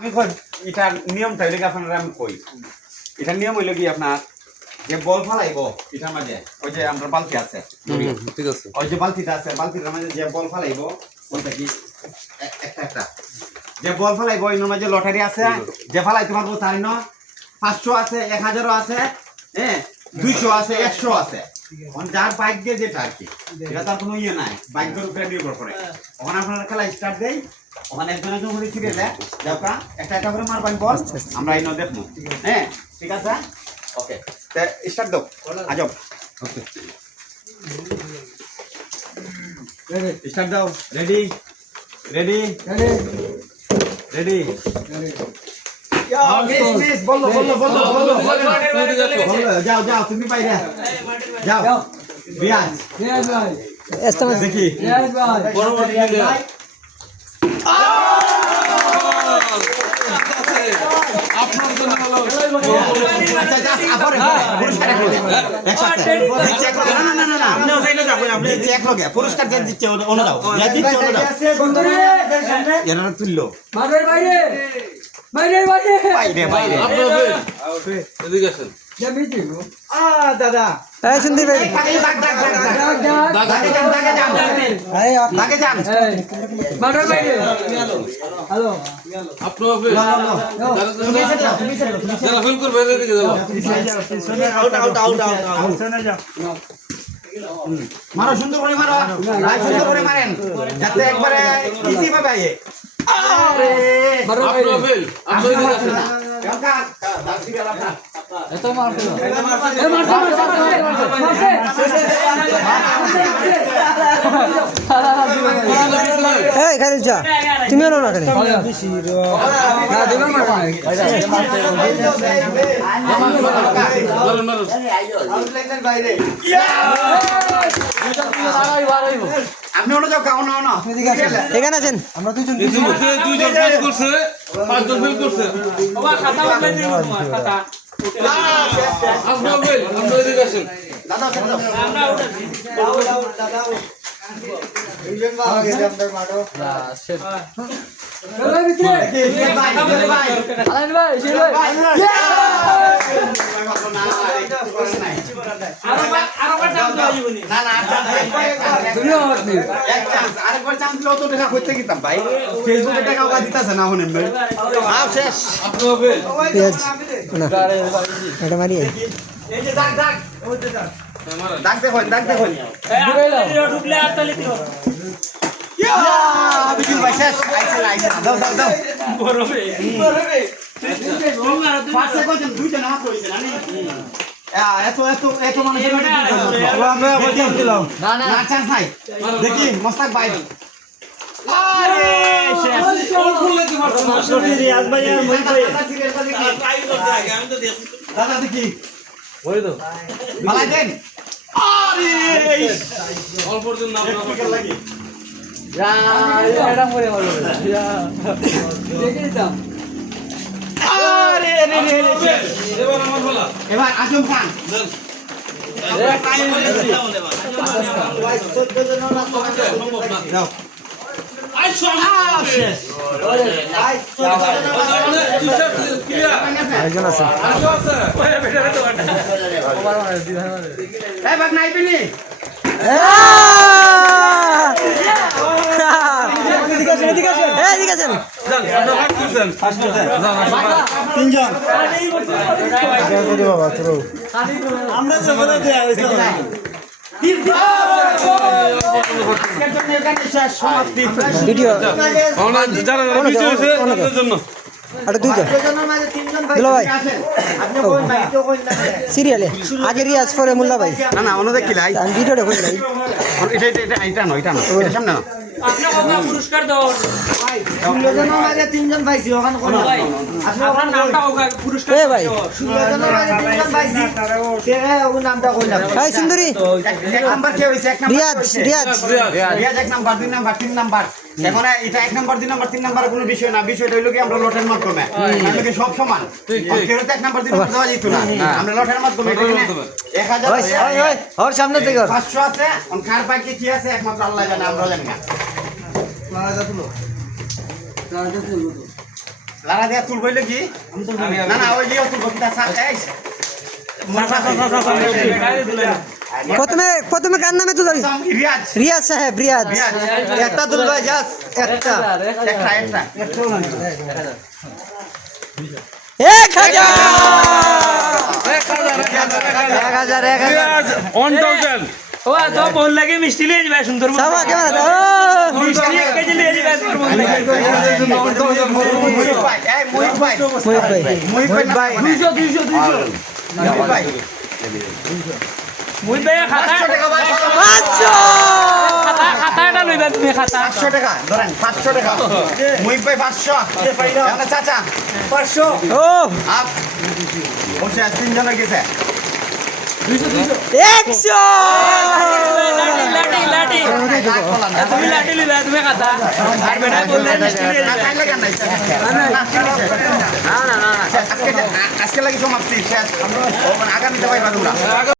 আমি কই এটার নিয়মটা হইলে কি আপনারা আমি কই এটার নিয়ম হইলো কি আপনার যে বল ফালাইব এটার মাঝে ওই যে আমরা বালতি আছে ঠিক আছে ওই যে বালতিটা আছে বালতিটার মাঝে যে বল ফালাইব ওইটা কি একটা যে বল ফালাইব এর মাঝে লটারি আছে যে ফালাইতে পারবো তার ন 500 আছে 1000 আছে হ্যাঁ 200 আছে 100 আছে যার বাইক দিয়ে যেটা আর কি এটা তার কোনো ইয়ে নাই বাইকের উপরে নির্ভর করে ওখানে আপনারা খেলা স্টার্ট দেই ওখানে একজনের জন্য ছিড়ে দেয় যাওকা একটা একটা করে মারবেন বল আমরা এই ন দেখবো হ্যাঁ ঠিক আছে ওকে তে স্টার্ট দাও আজব ওকে স্টার্ট দাও রেডি রেডি রেডি মিস বলো যাও তুমি বাইরে যাও রিয়াজ ভাই দেখি বড় বড় দিলে আপনার জন্য ভালো আচ্ছা আপরে একসাথে চেক করো না আপনি ওখানে যাবেন আপনি চেক লগে পুরস্কার যে দিচ্ছে ওনা দাও যা দিচ্ছে ওনা দাও এরা তুললো বাইরে আপনার এদিকে আসেন দাদা এই সুন্দর ভাই দাগে যান মাঠের বাইরে হ্যালো আপনার যারা ফেল করবে এদিকে যাও মারো সুন্দর করে মারো সুন্দর করে মারেন যাতে একবারে ইজি ভাবে আয়ে আরে আপনার ফেল আপনার এদিকে আসেন এত মারছে এই খালিদ যা তুমি এলো না কেন না দিলাম না মারুন মারুন আপনি ওটা যাও কাও না এখানে আছেন আমরা দুজন ইতিমধ্যে দুইজন ফেল করছে পাঁচজন ফেল করছে আপনার ফেল আপনার এদিকে আসেন দাদা আরেকবার চান্স দিলেও তো টাকা করতে গেতাম ভাই ফেসবুকে টাকা দিতেছে না হন শেষ আপনার ফেল না এটা মারি এই যে দাগ দাগ দেখুন ঢুকলে আর তাহলে কি হবে বিপিন ভাই শেষ আইছে দাও বড়বে পাঁচে কজন দুইটা না কইছে না এত মানুষ আমরা বলছিলাম দিলাম না চান্স নাই দেখি মোস্তাক ভাই আরে শেষ কোন ফুলে কি মারছে রিয়াজ ভাই আর মই ভাই দাদা দেখি ওই তো মালাই দেন আরে অল্পর জন্য আপনার লাগি এটা করে মারো দেখে দিতাম আরে এবার আমার বলা এবার আজম খান দাও শেষ আরেকজন আছে এই বাগ নাই পিনি এদিকে আছেন তিনজন আমরা তো বলে দেয়া হইছে ভিডিও যারা ভিডিও আছে তাদের জন্য আরে দুইজন দুলা ভাই সিরিয়ালে আগে রিয়াজ পরে মোল্লা ভাই না অন্য দেখিলাই আমি ভিডিওটা করি নাই এটা নয় এটা সামনে না আপনার পুরস্কার দাও তিনজন পাইছি ওখানে কোনো ভাই আপনার নামটা পুরস্কার এ ভাই তিনজন পাইছি ও নামটা কইলাম এই সুন্দরী এক নাম্বার কে হইছে এক নাম্বার রিয়াজ এক নাম্বার দুই নাম্বার তিন নাম্বার এখন এটা এক নাম্বার দুই নাম্বার তিন নাম্বার কোনো বিষয় না বিষয়টা হইলো কি আমরা লটের মাধ্যমে আমরা কি সব সমান কেউ তো এক নাম্বার দুই নাম্বার দেওয়া যেত না আমরা লটের মাধ্যমে 1000 ওর সামনে থেকে 500 আছে অন কার পাকে কি আছে একমাত্র আল্লাহ জানে আমরা জানি না লারা দিয়া তুলবই লাগি না না ওই দিয়ে তুলবো কিটা স্যার এই প্রথমে কার নামে তুলে রিয়াজ রিয়াজ সাহেব রিয়াজ রিয়াজ একটা তুলবা জাস্ট একটা একটা একটা 1000 ও তো বল লাগে মিষ্টি লিয়ে যাবে সুন্দর সাবা কেমন মিষ্টি 1 কেজি লিয়ে যাবে তোর বল লাগে মুহিত ভাই এই মুহিত ভাই মুহিত ভাই 200 ভাই মুই ভাই খাতা 500 টাকা ভাই 500 খাতাটা লইবা তুমি খাতা 500 টাকা ধরেন 500 টাকা মুহিত ভাই 500 আমরা চাচা 500 ও আপ ওসে তিনজনের গেছে 100 লাঠি তুমি লাঠি লইবা তুমি খাতা আর বেটা বললে মিষ্টি লিয়ে যাবে আজকে লাগি সমাপ্তি শেষ আগামীতে পাইবা তোমরা